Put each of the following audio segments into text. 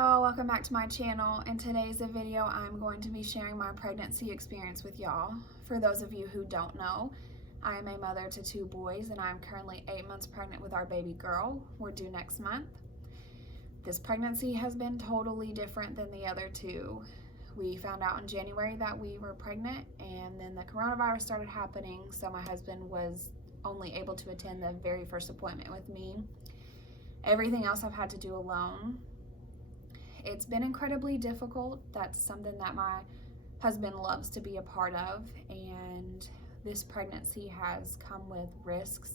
y'all, welcome back to my channel. In today's video, I'm going to be sharing my pregnancy experience with y'all. For those of you who don't know, I am a mother to 2 boys and I'm currently 8 months pregnant with our baby girl. We're due next month. This pregnancy has been totally different than the other 2. We found out in January that we were pregnant, and then the coronavirus started happening, so my husband was only able to attend the very first appointment with me. Everything else I've had to do alone. It's been incredibly difficult. That's something that my husband loves to be a part of, and this pregnancy has come with risks.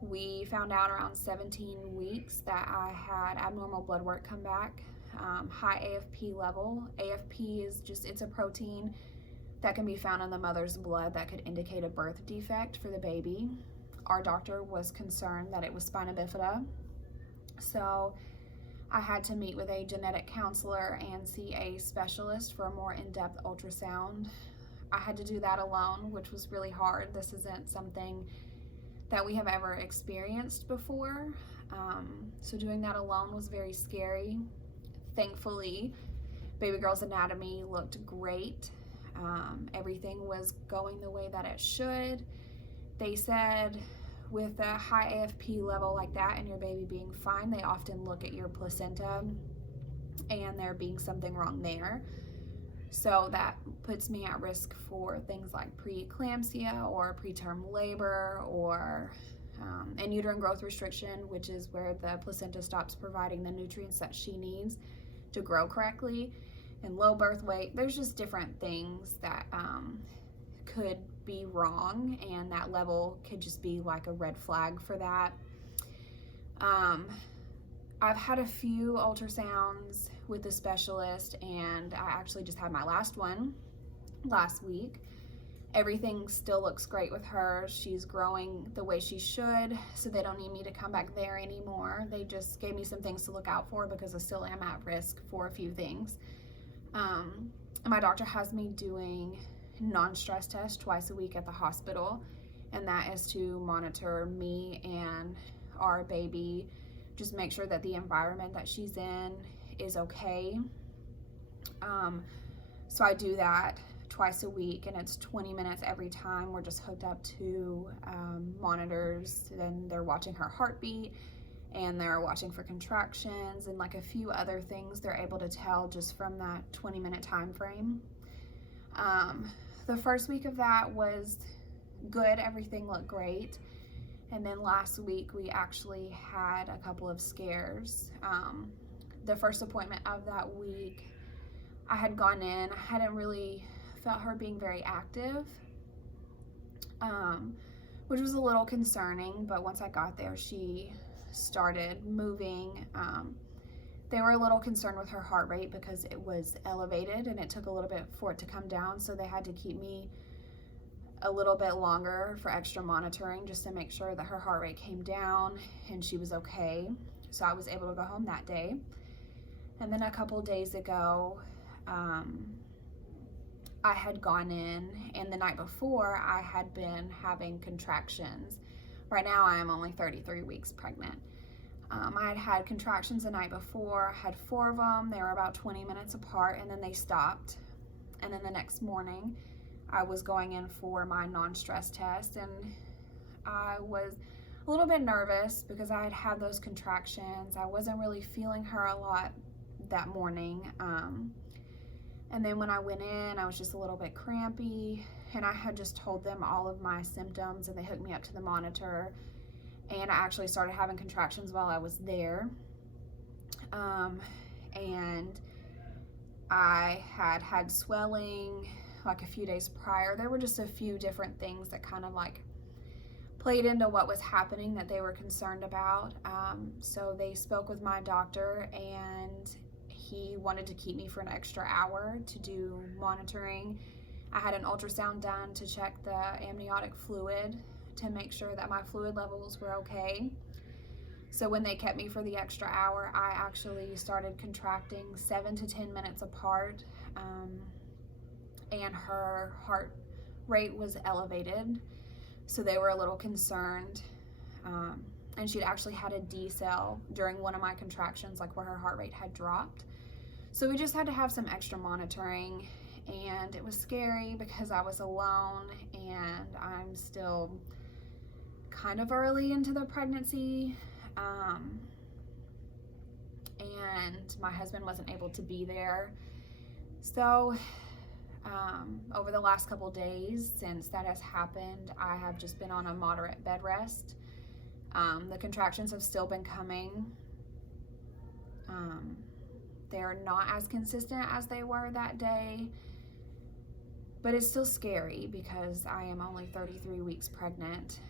We found out around 17 weeks that I had abnormal blood work come back, high AFP level. AFP is it's a protein that can be found in the mother's blood that could indicate a birth defect for the baby. Our doctor was concerned that it was spina bifida, so I had to meet with a genetic counselor and see a specialist for a more in-depth ultrasound. I had to do that alone, which was really hard. This isn't something that we have ever experienced before. So doing that alone was very scary. Thankfully, baby girl's anatomy looked great. Everything was going the way that it should. They said with a high AFP level like that and your baby being fine, they often look at your placenta and there being something wrong there. So that puts me at risk for things like preeclampsia or preterm labor or and uterine growth restriction, which is where the placenta stops providing the nutrients that she needs to grow correctly, and low birth weight. There's just different things that could be wrong, and that level could just be like a red flag for that. I've had a few ultrasounds with the specialist, and I actually just had my last one last week. Everything still looks great with her. She's growing the way she should, so they don't need me to come back there anymore. They just gave me some things to look out for because I still am at risk for a few things. And my doctor has me doing non-stress test twice a week at the hospital, and that is to monitor me and our baby, just make sure that the environment that she's in is okay. So I do that twice a week, and it's 20 minutes every time. We're just hooked up to monitors, then they're watching her heartbeat and they're watching for contractions and like a few other things they're able to tell just from that 20-minute time frame. The first week of that was good. Everything looked great. And then last week we actually had a couple of scares. The first appointment of that week, I had gone in. I hadn't really felt her being very active, which was a little concerning, but once I got there, she started moving. They were a little concerned with her heart rate because it was elevated and it took a little bit for it to come down, so they had to keep me a little bit longer for extra monitoring just to make sure that her heart rate came down and she was okay. So I was able to go home that day. And then a couple days ago, I had gone in, and the night before I had been having contractions. Right now I am only 33 weeks pregnant. I had had contractions the night before. I had 4 of them. They were about 20 minutes apart, and then they stopped. And then the next morning, I was going in for my non-stress test, and I was a little bit nervous because I had had those contractions. I wasn't really feeling her a lot that morning. And then when I went in, I was just a little bit crampy, and I had just told them all of my symptoms, and they hooked me up to the monitor. And I actually started having contractions while I was there. And I had had swelling like a few days prior. There were just a few different things that kind of like played into what was happening that they were concerned about. So they spoke with my doctor, and he wanted to keep me for an extra hour to do monitoring. I had an ultrasound done to check the amniotic fluid to make sure that my fluid levels were okay. So when they kept me for the extra hour, I actually started contracting 7 to 10 minutes apart, and her heart rate was elevated. So they were a little concerned. and she'd actually had a decel during one of my contractions, like where her heart rate had dropped. So we just had to have some extra monitoring, and it was scary because I was alone and I'm still kind of early into the pregnancy, and my husband wasn't able to be there. So over the last couple days since that has happened, I have just been on a moderate bed rest. The contractions have still been coming. They're not as consistent as they were that day, but it's still scary because I am only 33 weeks pregnant.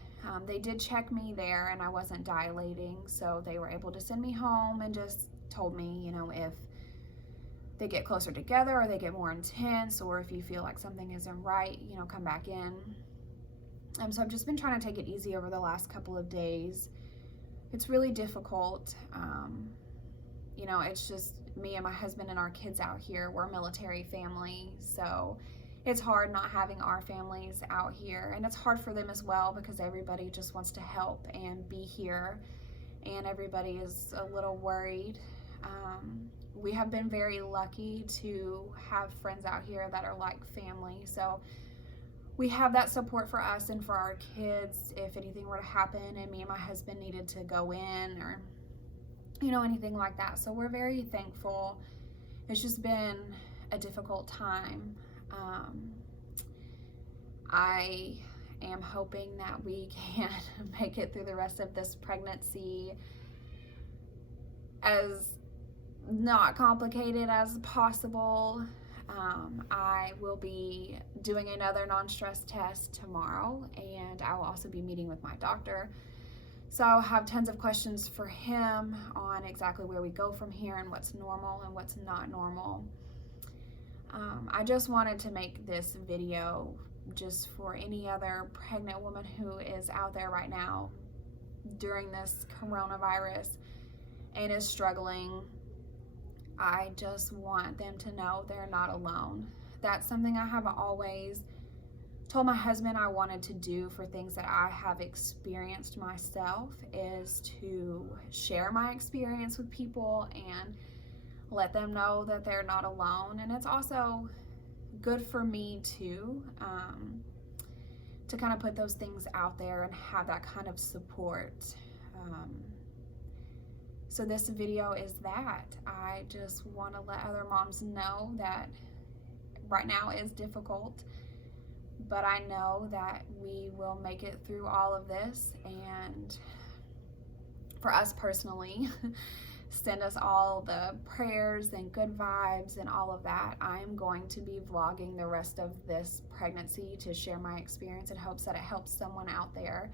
They did check me there and I wasn't dilating, so they were able to send me home and just told me, you know, if they get closer together or they get more intense, or if you feel like something isn't right, you know, come back in. So I've just been trying to take it easy over the last couple of days. It's really difficult. You know, it's just me and my husband and our kids out here. We're a military family, so it's hard not having our families out here, and it's hard for them as well because everybody just wants to help and be here, and everybody is a little worried. We have been very lucky to have friends out here that are like family, so we have that support for us and for our kids if anything were to happen and me and my husband needed to go in, or you know, anything like that. So we're very thankful. It's just been a difficult time. I am hoping that we can make it through the rest of this pregnancy as not complicated as possible. I will be doing another non-stress test tomorrow, and I will also be meeting with my doctor. So I'll have tons of questions for him on exactly where we go from here and what's normal and what's not normal. I just wanted to make this video just for any other pregnant woman who is out there right now during this coronavirus and is struggling. I just want them to know they're not alone. That's something I have always told my husband I wanted to do for things that I have experienced myself, is to share my experience with people and let them know that they're not alone. And it's also good for me too, to kind of put those things out there and have that kind of support. So this video is that. I just want to let other moms know that right now is difficult, but I know that we will make it through all of this. And for us personally, send us all the prayers and good vibes and all of that. I'm going to be vlogging the rest of this pregnancy to share my experience in hopes that it helps someone out there.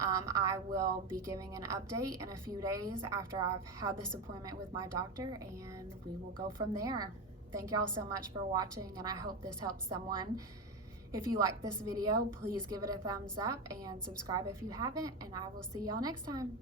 I will be giving an update in a few days after I've had this appointment with my doctor, and we will go from there. Thank y'all so much for watching, and I hope this helps someone. If you like this video, please give it a thumbs up and subscribe if you haven't, and I will see y'all next time.